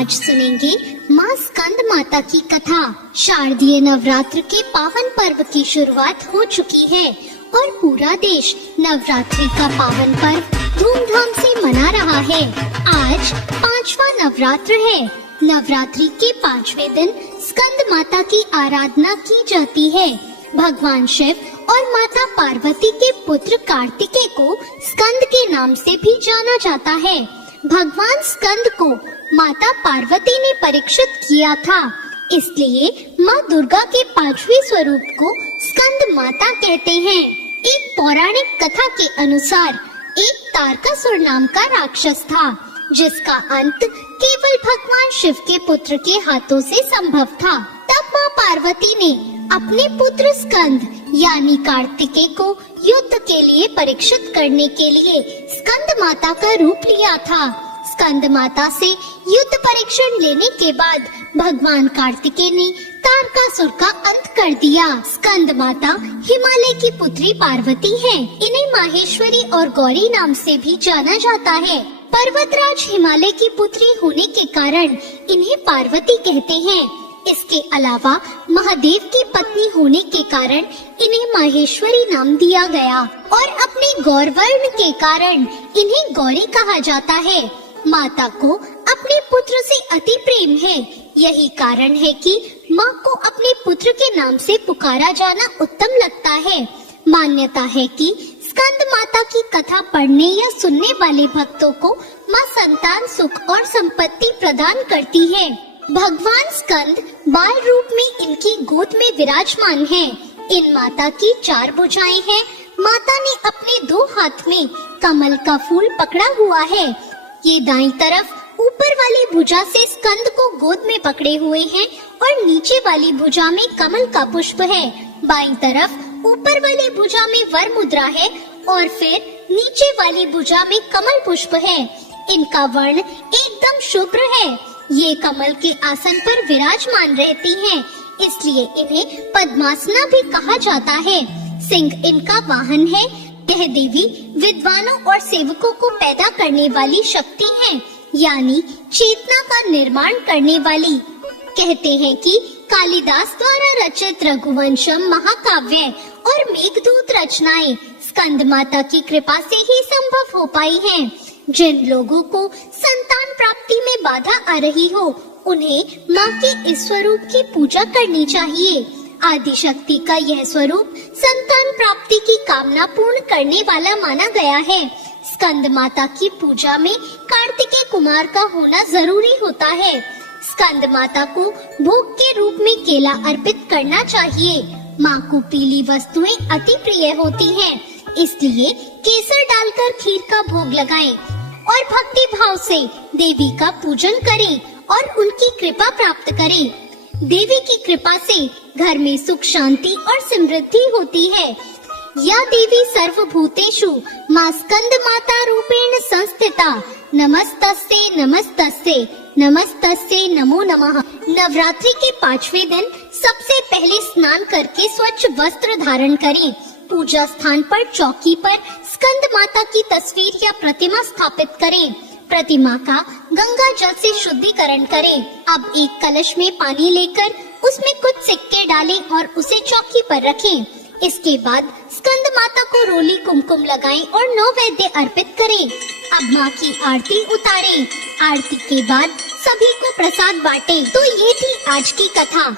आज सुनेंगे माँ स्कंद माता की कथा। शारदीय नवरात्र के पावन पर्व की शुरुआत हो चुकी है और पूरा देश नवरात्रि का पावन पर्व धूमधाम से मना रहा है। आज 5वां नवरात्र है। नवरात्रि के 5वें दिन स्कंद माता की आराधना की जाती है। भगवान शिव और माता पार्वती के पुत्र कार्तिकेय को स्कंद के नाम से भी जाना जाता है। भगवान स्कंद को माता पार्वती ने परीक्षित किया था, इसलिए माँ दुर्गा के 5वें स्वरूप को स्कंद माता कहते हैं। एक पौराणिक कथा के अनुसार एक तारकासुर नाम का राक्षस था, जिसका अंत केवल भगवान शिव के पुत्र के हाथों से संभव था। तब माँ पार्वती ने अपने पुत्र स्कंद यानी कार्तिकेय को युद्ध के लिए परीक्षित करने के लिए स्कंद माता का रूप लिया था। स्कंद माता से युद्ध परीक्षण लेने के बाद भगवान कार्तिकेय ने तारकासुर का अंत कर दिया। स्कंद माता हिमालय की पुत्री पार्वती है। इन्हें माहेश्वरी और गौरी नाम से भी जाना जाता है। पर्वतराज हिमालय की पुत्री होने के कारण इन्हें पार्वती कहते हैं। इसके अलावा महादेव की पत्नी होने के कारण इन्हें माहेश्वरी नाम दिया गया और अपने गौरवर्ण के कारण इन्हें गौरी कहा जाता है। माता को अपने पुत्र से अति प्रेम है। यही कारण है कि माँ को अपने पुत्र के नाम से पुकारा जाना उत्तम लगता है। मान्यता है कि स्कंद माता की कथा पढ़ने या सुनने वाले भक्तों को माँ संतान सुख और संपत्ति प्रदान करती है। भगवान स्कंद बाल रूप में इनकी गोद में विराजमान है। इन माता की 4 भुजाएं हैं। माता ने अपने 2 हाथ में कमल का फूल पकड़ा हुआ है। ये दाईं तरफ ऊपर वाली भुजा से स्कंद को गोद में पकड़े हुए हैं और नीचे वाली भुजा में कमल का पुष्प है। बाईं तरफ ऊपर वाली भुजा में वर मुद्रा है और फिर नीचे वाली भुजा में कमल पुष्प है। इनका वर्ण एकदम शुभ्र है। ये कमल के आसन पर विराजमान रहती हैं, इसलिए इन्हें पद्मासना भी कहा जाता है। सिंह इनका वाहन है। यह देवी विद्वानों और सेवकों को पैदा करने वाली शक्ति है, यानी चेतना का निर्माण करने वाली। कहते हैं कि कालिदास द्वारा रचित रघुवंशम महाकाव्य और मेघदूत रचनाएं स्कंद माता की कृपा से ही संभव हो पाई हैं। जिन लोगों को संतान प्राप्ति में बाधा आ रही हो, उन्हें माँ के इस स्वरूप की पूजा करनी चाहिए। आदि शक्ति का यह स्वरूप संतान प्राप्ति की कामना पूर्ण करने वाला माना गया है। स्कंद माता की पूजा में कार्तिकेय कुमार का होना जरूरी होता है। स्कंद माता को भोग के रूप में केला अर्पित करना चाहिए। माँ को पीली वस्तुएं अति प्रिय होती हैं, इसलिए केसर डालकर खीर का भोग लगाएं और भक्ति भाव से देवी का पूजन करें और उनकी कृपा प्राप्त करें। देवी की कृपा से घर में सुख शांति और समृद्धि होती है। या देवी सर्वभूतेषु माँ स्कंद माता रूपेण संस्थिता नमस्तस्यै नमस्तस्यै नमस्तस्यै नमो नमः। नवरात्रि के 5वें दिन सबसे पहले स्नान करके स्वच्छ वस्त्र धारण करें। पूजा स्थान पर चौकी पर स्कंद माता की तस्वीर या प्रतिमा स्थापित करें। प्रतिमा का गंगा जल से शुद्धिकरण करें। अब एक कलश में पानी लेकर उसमें कुछ सिक्के डालें और उसे चौकी पर रखें। इसके बाद स्कंद माता को रोली कुमकुम लगाएं और नैवेद्य अर्पित करें। अब माँ की आरती उतारें। आरती के बाद सभी को प्रसाद बांटें। तो ये थी आज की कथा।